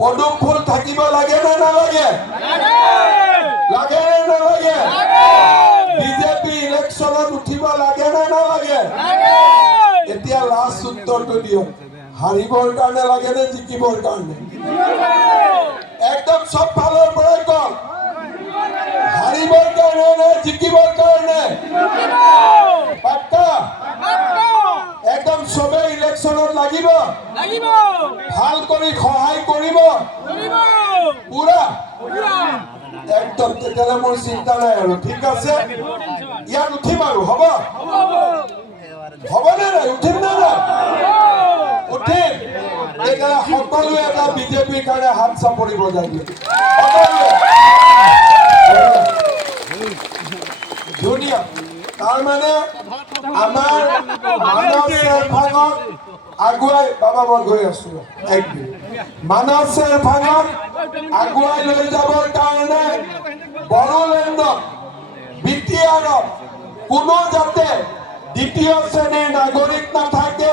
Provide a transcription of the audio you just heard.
পদুম ফুল থাকিব লাগে নে নালাগে? লাগে নে নালাগে? বিজেপি ইলেকশ্যনত উঠিব লাগে নে নালাগে? এতিয়া লাষ্ট উত্তৰটো দিয়ক, হাৰিবৰ কাৰণে লাগে নে জিকিবৰ কাৰণে? একদম সব ফালৰ পৰাই কওক, হাৰিবৰ কাৰণে নে জিকিবৰ কাৰণে? পাক্কা? একদম সবে ইলেকশ্যনত লাগিব, ভাল কৰি সহায় কৰিব পুৰা একদম। তেতিয়াহ'লে মোৰ চিন্তা নাই আৰু, ঠিক আছে? ইয়াত উঠিম আৰু, হ'ব হ'বনে নাই? উঠিম নে নাই? উঠিম। তেতিয়াহ'লে সকলোৱে এটা বিজেপিৰ কাৰণে হাত চাপৰি বজাই দিয়ে, ধুনীয়া। তাৰমানে আমাৰ মানৱ চেৰফাঙক আগুৱাই, বাবা মই গৈ আছো, মানৱ চেৰফাঙক আগুৱাই লৈ যাবৰ কাৰণে বড়োলেণ্ডত BTR-ত কোনো যাতে দ্বিতীয় শ্ৰেণীৰ নাগৰিক নাথাকে।